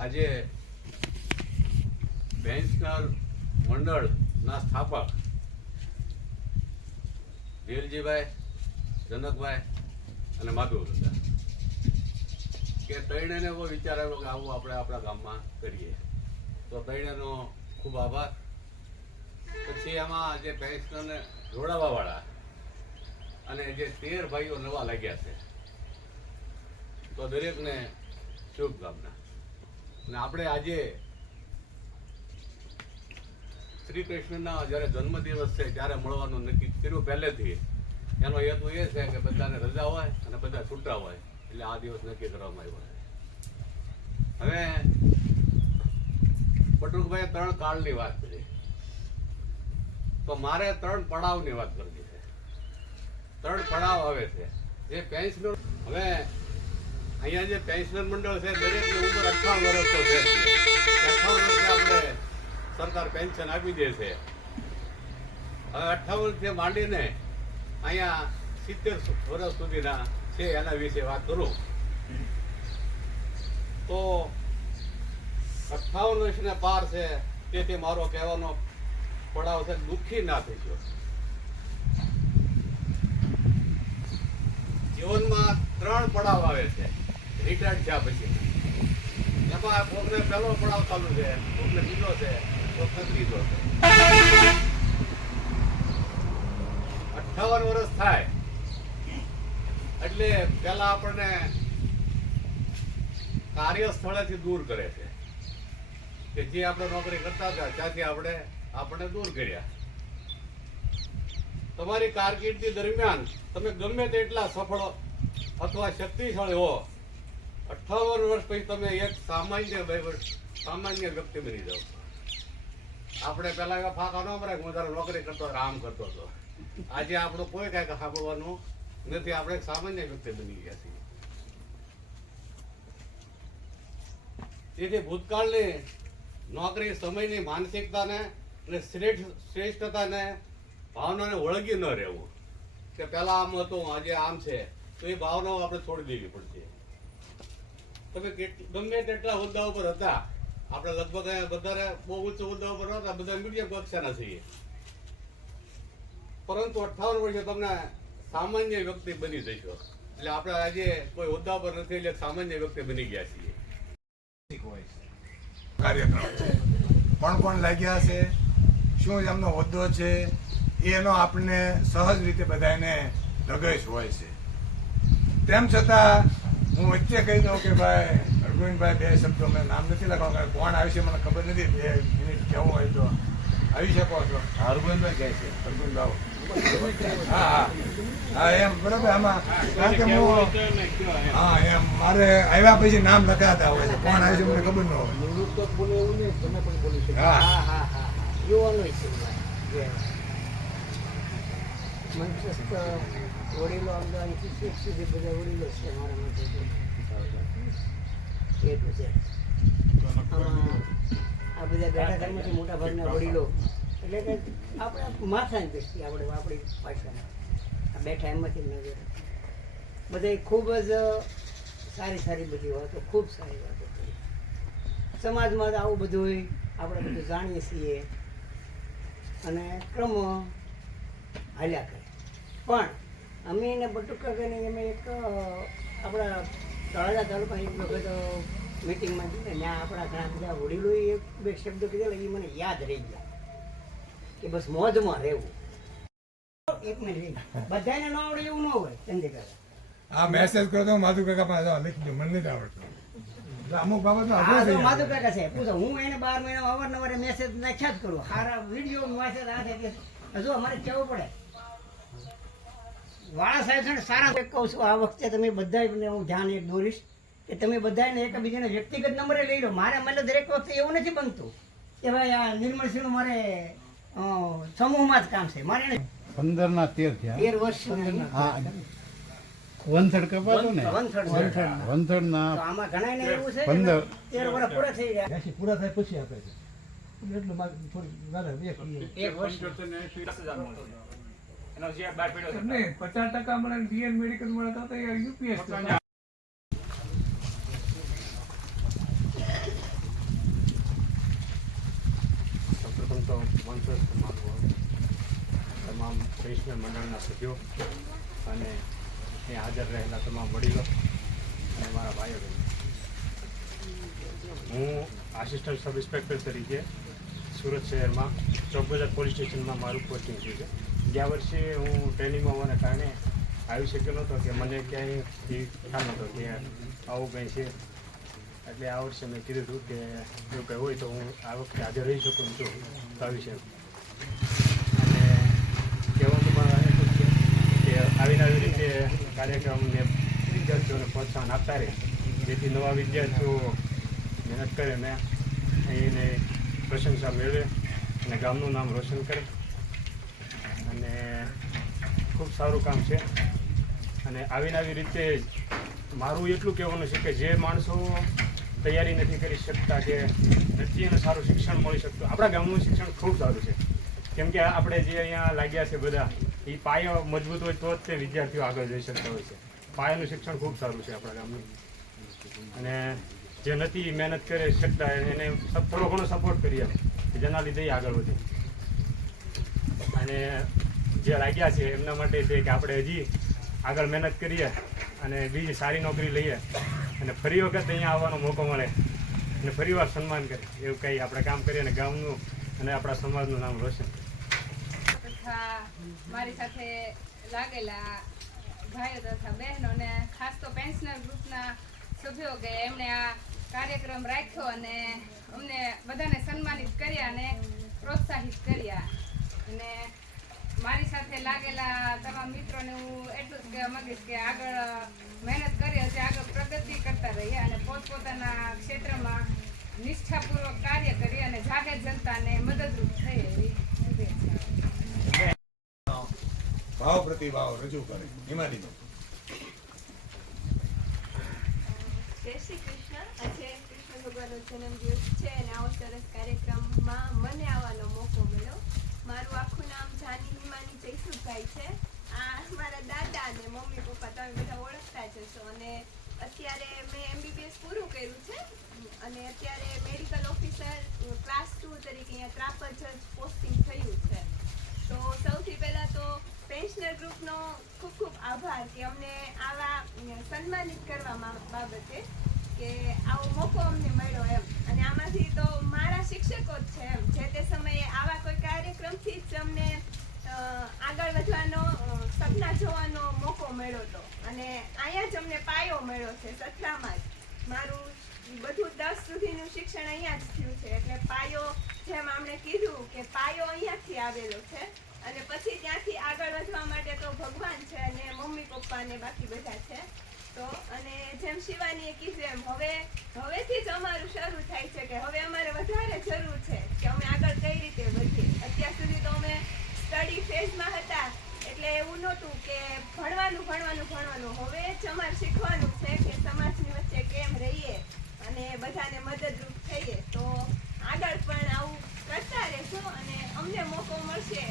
આજે પેન્શનર મંડળના સ્થાપક વેલજીભાઈ જનકભાઈ અને માધવ દાદા કે તૈણેને એવો વિચાર આવ્યો કે આવું આપણે આપણા ગામમાં કરીએ. તો તૈણેનો ખૂબ આભાર. પછી એમાં જે પેન્શનરને જોડાવાવાળા અને જે તેર ભાઈઓ નવા લાગ્યા છે, તો દરેકને શુભકામના. અને આપણે આજે શ્રી કૃષ્ણના જ્યારે જન્મદિવસ છે ત્યારે મળવાનું નક્કી કર્યું પહેલેથી. એનો હેતુ એ છે કે બધાને રજા હોય અને બધા છૂટા હોય, એટલે આ દિવસ નક્કી કરવામાં આવ્યો હવે પટુકભાઈ ત્રણ કાળની વાત કરી. તો મારે ત્રણ પડાવની વાત કરવી છે. ત્રણ પડાવ આવે છે. જે પેન્શનર હવે અહીંયા જે પેન્શનર મંડળ છે, દરેકની ઉંમર અઠાવન વર્ષ તો છે. અઠ્ઠાવન વર્ષે આપણે સરકાર પેન્શન આપી દે છે. હવે અઠ્ઠાવનથી માંડીને અહીંયા સિત્તેર વર્ષ સુધીના છે એના વિશે વાત કરું. તો અઠાવન વર્ષને પાર છે, તેથી મારો કહેવાનો પડાવ છે, દુઃખી ના થઈ ગયો. જીવનમાં ત્રણ પડાવ આવે છે. રિટાયર્ડ થયા પછી. એમાં કોકને પહેલો પડાવ ચાલુ છે. કોકને બીજો છે. કોકને ત્રીજો. છે અઠાવન વર્ષ થાય. એટલે પેલા આપણને કાર્યસ્થળેથી દૂર કરે છે. કે જે આપણે નોકરી કરતા હતા, ત્યાંથી આપણે આપણે દૂર કર્યા. તમારી કારકિર્દી દરમિયાન તમે ગમે તેટલા સફળ અથવા શક્તિશાળી હો અઠ્ઠાવન વર્ષ પછી તમે એક સામાન્ય સામાન્ય વ્યક્તિ બની જાઓ. આપણે પેલા એવા ફાંકા ન મરાય હું તારે નોકરી કરતો આમ કરતો હતો. આજે આપણું કોઈ કાંઈ સાંભળવાનું નથી, આપણે સામાન્ય વ્યક્તિ બની ગયા છીએ. તેથી ભૂતકાળની નોકરી સમયની માનસિકતાને અને શ્રેષ્ઠ શ્રેષ્ઠતાને ભાવનાને વળગી ન રહેવું. કે પહેલા આમ હતું, આજે આમ છે, તો એ ભાવનાઓ આપણે છોડી દેવી પડશે. તમે ગમે તેટલા હોદ્દા ઉપર હતા. આપણે લગભગ વધારે બહુ ઉચ્ચ હોદ્દા ઉપર હતા બધા મીડિયમ કક્ષાના છીએ. પરંતુ અઠ્ઠાવન વર્ષે તમને સામાન્ય વ્યક્તિ બની જશો. એટલે આપણે આજે કોઈ હોદ્દા પર નથી, એટલે સામાન્ય વ્યક્તિ બની ગયા છીએ. કાર્યક્રમ. કોણ કોણ લાગ્યા છે શું એમનો હોદ્દો છે? એનો આપણને સહજ રીતે બધાને ધગશ હોય છે. તેમ છતાં હું વચ્ચે કહી દઉં કે ભાઈ અરવિંદભાઈ બે શબ્દો મેં નામ નથી લખાવું કોણ આવશે મને ખબર નથી. બે મિનિટ કેવું હોય તો આવી શકો છો. અરવિંદભાઈ કહે છે. અરવિંદ બાબુ હા હા. હા એમ બરાબર આમાં. કારણ કે હું હા એમ મારે આવ્યા પછી નામ લખાતા હોય છે. કોણ આવ્યું છે મને ખબર ન હોય. નિવૃત્ત બોલે એવું નહીં તમે પણ બોલી શકો હા. હા હા હા યુવાનો છે જે મંચસ્થ વડીલો આમ તો અહીંથી સુધી બધા વડીલો છે મારા માટે. એટલું છે આમાં આ બધા બેઠા ધર્મથી મોટા ભાગના વડીલો એટલે કે આપણે માથાની દ્રષ્ટિએ આપણે આપણી આ બેઠા એમાંથી નજર બધા ખૂબ જ સારી સારી બધી વાતો, ખૂબ સારી વાતો કરી. સમાજમાં આવું બધું આપણે બધું જાણીએ છીએ. અને ક્રમ હાલ્યા કરે. પણ અમે એને બટુકા કરીને અમે એક આપણા તળાજા તાલુકા એક વખત મિટિંગમાં જઈને ત્યાં આપણા ઘણા બધા વડીલો એક બે શબ્દ કીધેલા એ મને યાદ રહી ગયા. કે બસ મોજમાં રહેવું. એક મિનિટ બધાને ન આવડે એવું ન હોય ચંદ્રિકા આ મેસેજ કરો તો માધુ કાકા પાસે લખી દો મને નથી આવડતું. અમુક બાબત માધુ કાકા છે પૂછો હું એને બાર મહિના અવારનવાર મેસેજ નાખ્યા જ કરું. સારા વીડિયો મેસેજ આ છે હજુ અમારે કેવું પડે. વાળા સાહેબ છે સારા કહું છું આ વખતે તમે બધાને હું ધ્યાન એક દોરીશ કે તમે બધાને એકબીજાને વ્યક્તિગત નંબરે લઈ લો. મારે મતલબ દરેક વખતે એવું નથી બનતું કે ભાઈ આ નિર્મળસિંહનું મારે સમૂહમાં જ કામ છે. મારે એને પંદર ના તેર થયા. તેર વર્ષ હા. વનથડ કપાતો ને? વનથડ વનથડ ના આમાં ઘણાયને એવું છે પંદર. તેર વર્ષ પૂરા થઈ ગયા. પૂરા થાય પછી આપે છે. એટલું થોડી વધારે એક એક વર્ષ પચાસ ટકા મને ડીએન મેડિકલ મળતા હતા યાર યુપીએસ તમામ કૃષ્ણ મંડળના સભ્યો અને ત્યાં હાજર રહેલા તમામ વડીલો અને મારા ભાઈઓ હું આસિસ્ટન્ટ સબ ઇન્સ્પેક્ટર તરીકે સુરત શહેરમાં ચોક બજાર પોલીસ સ્ટેશનમાં મારું પોસ્ટિંગ થયું છે. ગયા વર્ષે હું ટ્રેનિંગમાં હોવાને કારણે આવી શક્યો નહોતો કે મને ક્યાંય ખ્યાલ નહોતો કે આવું કંઈ છે. એટલે આ વર્ષે મેં કીધું હતું કે જો કંઈ હોય તો હું આ વખતે હાજર રહી શકું છું તો આવી શકું અને કહેવાનું મારે એટલું છે કે આવીને આવી રીતે કાર્યક્રમને વિદ્યાર્થીઓને પ્રોત્સાહન આપતા રહે. જેથી નવા વિદ્યાર્થીઓ મહેનત કરે ને એને પ્રશંસા મેળવે અને ગામનું નામ રોશન કરે. ખૂબ સારું કામ છે. અને આવીને આવી રીતે મારું એટલું કહેવાનું છે કે જે માણસો તૈયારી નથી કરી શકતા કે નથી એને સારું શિક્ષણ મળી શકતું. આપણા ગામનું શિક્ષણ ખૂબ સારું છે. કેમ કે આપણે જે અહીંયા લાગ્યા છે બધા એ પાયો મજબૂત હોય તો જ તે વિદ્યાર્થીઓ આગળ જઈ શકતા હોય છે. પાયાનું શિક્ષણ ખૂબ સારું છે આપણા ગામનું. અને જે નથી મહેનત કરી શકતા, એને થોડો ઘણો સપોર્ટ કરીએ કે જેના લીધે આગળ વધે. અને જે લાગ્યા છે એમના માટે છે કે આપણે હજી આગળ મહેનત કરીએ અને બીજી સારી નોકરી લઈએ. અને ફરી વખત અહીંયા આવવાનો મોકો મળે અને ફરીવાર સન્માન કરે, એવું કંઈ આપણે કામ કરીએ અને ગામનું અને આપણા સમાજનું નામ રોશન તથા મારી સાથે લાગેલા ભાઈઓ તથા બહેનો ને ખાસ તો પેન્શનર ગ્રુપના સભ્યો કે એમણે આ કાર્યક્રમ રાખ્યો અને અમને બધાને સન્માનિત કર્યા અને પ્રોત્સાહિત કર્યા. અને મારી સાથે લાગેલા તમામ મિત્રોને હું એટલું જ કહેવા માંગીશ કે આગળ મહેનત કરી હજી આગળ પ્રગતિ કરતા રહીએ અને પોતપોતાના ક્ષેત્રમાં નિષ્ઠાપૂર્વક કાર્ય કરી અને જાહેર જનતાને મદદરૂપ થઈ એવી ભાવ પ્રતિભાવ રજૂ કરે હિમાલીનો જય શ્રી કૃષ્ણ. આજે કૃષ્ણ ભગવાનનો જન્મદિવસ છે અને આવો સરસ કાર્યક્રમમાં મને આવવાનો મોકો મળ્યો મારું આખું નામ જાની હિમાની જયસુભાઈ છે. આ મારા દાદા અને મમ્મી પપ્પા તમે બધા ઓળખતા જ હશો. અને અત્યારે મેં એમબીબીએસ પૂરું કર્યું છે. અને અત્યારે મેડિકલ ઓફિસર ક્લાસ ટુ તરીકે અહીંયા ત્રાપજ પોસ્ટિંગ થયું છે. તો સૌથી પહેલાં તો પેન્શનર ગ્રુપનો ખૂબ ખૂબ આભાર કે અમને આવા સન્માનિત કરવામાં બાબતે કે આવો મોકો અમને મળ્યો એમ. અને આમાંથી તો મારા શિક્ષકો જ છે એમ. જે તે સમયે આવા કોઈ કાર્યક્રમથી જ અમને જોવાનો મોકો મળ્યો હતો અને અહીંયા જ અમને પાયો મળ્યો છે સતરામાં જ. મારું બધું દસ સુધીનું શિક્ષણ અહીંયા જ થયું છે. એટલે પાયો, જેમ અમને કીધું કે પાયો અહીંયાથી આવેલો છે અને પછી ત્યાંથી આગળ વધવા માટે તો ભગવાન છે અને મમ્મી, પપ્પા ને બાકી બધા છે. તો અને જેમ શિવાનીએ કીધું એમ, હવે, હવેથી જ અમારું શરૂ થાય છે કે હવે અમારે ભણવાનું ભણવાનું ભણવાનું. હવે સમાજ શીખવાનું છે કે સમાજની વચ્ચે કેમ રહીએ અને બધાને મદદરૂપ થઈએ. તો આગળ પણ આવું કરતા રહેશું અને અમને મોકો મળશે.